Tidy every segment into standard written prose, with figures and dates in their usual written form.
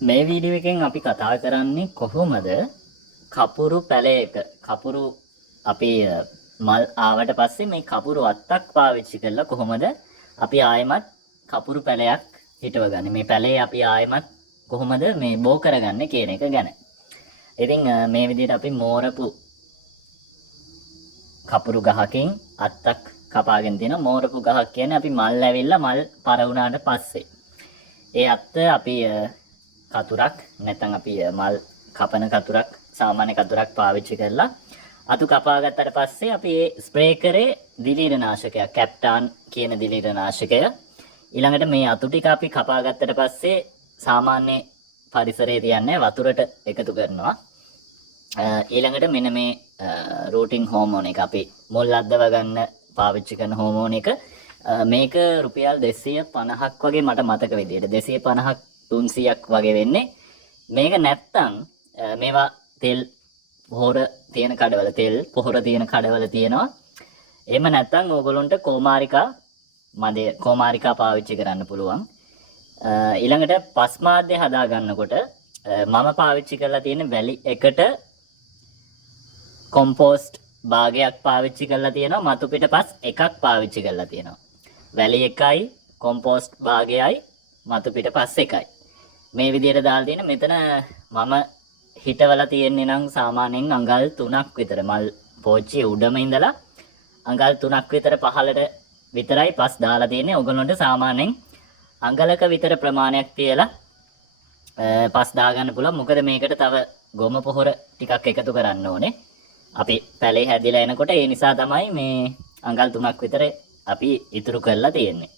මේ වීඩියෝ එකෙන් අපි කතා කරන්නේ කොහොමද කපුරු පැලයක කපුරු අපි මල් ආවට පස්සේ මේ කපුරු අත්තක් පාවිච්චි කරලා කොහොමද අපි ආයෙමත් කපුරු පැලයක් හිටවගන්නේ මේ පැලේ අපි ආයෙමත් කොහොමද මේ බෝ කරගන්නේ කියන එක ගැන. ඉතින් මේ විදිහට අපි මෝරපු කපුරු ගහකින් අත්තක් කපාගෙන තියෙන මෝරපු ගහක් කියන්නේ අපි මල් ඇවිල්ලා මල් පර වුණාට පස්සේ ඒ අත්ත අපි කතුරක් නැත්නම් අපි මල් කපන කතුරක් සාමාන්‍ය කතුරක් පාවිච්චි කරලා අතු කපා ගත්තට පස්සේ අපි ඒ ස්ප්‍රේ කරේ දිලීරනාශකයක් කැප්ටාන් කියන දිලීරනාශකය ඊළඟට මේ අතු ටික අපි කපා ගත්තට පස්සේ සාමාන්‍ය පරිසරයේ තියන්නේ වතුරට එකතු කරනවා ඊළඟට මෙන්න මේ රූටින් හෝමෝන් එක අපි මුල් අද්දව ගන්න පාවිච්චි කරන හෝමෝන් එක මේක රුපියල් 250ක් වගේ මට මතක විදියට 250ක් 300ක් වගේ වෙන්නේ මේක නැත්තම් මේවා තෙල් පොහොර තියෙන කඩවල තෙල් පොහොර තියෙන කඩවල තියෙනවා එහෙම නැත්තම් ඕගොල්ලන්ට කොමාරිකා පාවිච්චි කරන්න පුළුවන් ඊළඟට පස් මාධ්‍ය හදා ගන්නකොට මම පාවිච්චි කරලා තියෙන වැලි එකට කොම්පෝස්ට් භාගයක් පාවිච්චි කරලා තියෙනවා මතු පිට පස් එකක් පාවිච්චි කරලා තියෙනවා වැලි එකයි කොම්පෝස්ට් භාගයයි මතු පිට පස් එකයි මේ විදිහට දාලා තියෙන මෙතන මම හිටවලා තියෙන්නේ නම් සාමාන්‍යයෙන් අඟල් 3ක් විතර මල් පෝච්චිය උඩම ඉඳලා අඟල් 3ක් විතර පහළට විතරයි පස් දාලා තියෙන්නේ ඔයගොල්ලන්ට සාමාන්‍යයෙන් අඟලක විතර ප්‍රමාණයක් තියලා පස් දා ගන්න පුළුවන් මොකද මේකට තව ගොම පොහොර ටිකක් එකතු කරන්න ඕනේ අපි පැලේ හැදිලා එනකොට ඒ නිසා තමයි මේ අඟල් 3ක් විතර අපි ඉතුරු කරලා තියෙන්නේ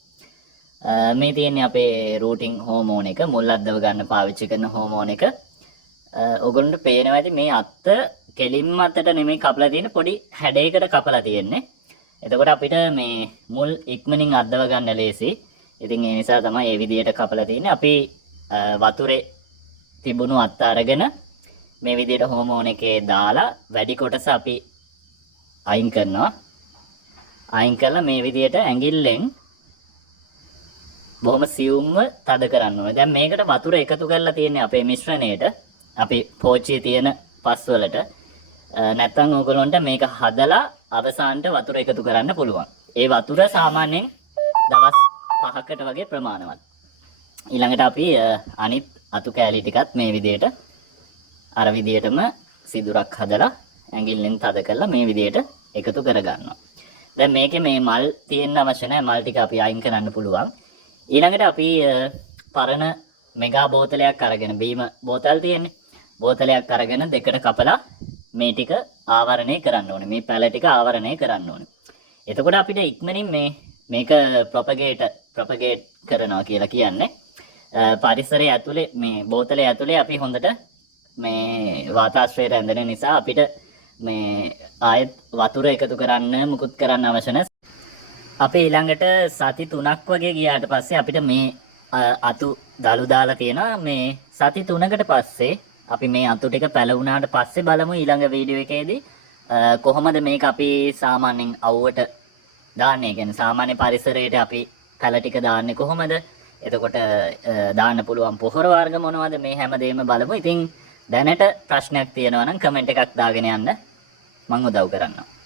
මේ තියෙන්නේ අපේ රූටින් හෝමෝන් එක මුල් අද්දව ගන්න පාවිච්චි කරන හෝමෝන් එක ඔයගොල්ලන්ට පේනවා ඇති මේ අත්ත කෙලින්ම අතට නෙමෙයි කපලා තියෙන්නේ පොඩි හැඩයකට කපලා තියෙන්නේ එතකොට අපිට මේ මුල් ඉක්මනින් අද්දව ගන්න ලේසි ඉතින් ඒ නිසා තමයි මේ විදිහට කපලා තියෙන්නේ අපි වතුරේ තිබුණු අත්ත අරගෙන මේ විදිහට හෝමෝන් එකේ දාලා වැඩි කොටස අපි අයින් කරනවා අයින් කරලා මේ විදිහට ඇඟිල්ලෙන් බොහොම සියුම්ව තද කරන්න ඕනේ. දැන් මේකට වතුර එකතු කරලා තියෙන්නේ අපේ මිශ්‍රණයට. අපි පෝච්චියේ තියෙන පස් වලට. නැත්නම් ඕගොල්ලන්ට මේක හදලා අවසානට වතුර එකතු කරන්න පුළුවන්. ඒ වතුර සාමාන්‍යයෙන් දවස් 5කට වගේ ප්‍රමාණවත්. ඊළඟට අපි අනිත් අතු කෑලි ටිකත් මේ විදිහට අර විදිහටම සිදුරක් හදලා ඇඟිල්ලෙන් තද කරලා මේ විදිහට එකතු කරගන්නවා. දැන් මේකේ මේ මල් තියෙන්න අවශ්‍ය නැහැ. මල් ටික අපි අයින් කරන්න පුළුවන්. ඊළඟට අපි පරණ මෙගා බෝතලයක් අරගෙන බීම බෝතල් තියෙන්නේ. බෝතලයක් අරගෙන දෙකට කපලා මේ ටික ආවරණය කරන්න ඕනේ. මේ පැල ටික ආවරණය කරන්න ඕනේ. එතකොට අපිට ඉක්මනින් මේක ප්‍රොපගේට් කරනවා කියලා කියන්නේ. පරිසරයේ ඇතුලේ මේ බෝතලේ ඇතුලේ අපි හොඳට මේ වාතාශ්‍රය රැඳෙන නිසා අපිට මේ ආයෙත් වතුර එකතු කරන්න මුකුත් කරන්න අවශ්‍ය නැහැ. අපි ඊළඟට සති 3ක් වගේ ගියාට පස්සේ අපිට මේ අතු දලු දාලා තියෙනවා මේ සති 3කට පස්සේ අපි මේ අතු ටික පැලුණාට පස්සේ බලමු ඊළඟ වීඩියෝ එකේදී කොහොමද මේක අපි සාමාන්‍යයෙන් අවුවට දාන්නේ කියන්නේ සාමාන්‍ය පරිසරයට අපි පැල ටික දාන්නේ කොහොමද එතකොට දාන්න පුළුවන් පොහොර වර්ග මොනවද මේ හැමදේම බලමු ඉතින් දැනට ප්‍රශ්නයක් තියෙනවා නම් කමෙන්ට් එකක් දාගෙන යන්න මම උදව් කරන්නම්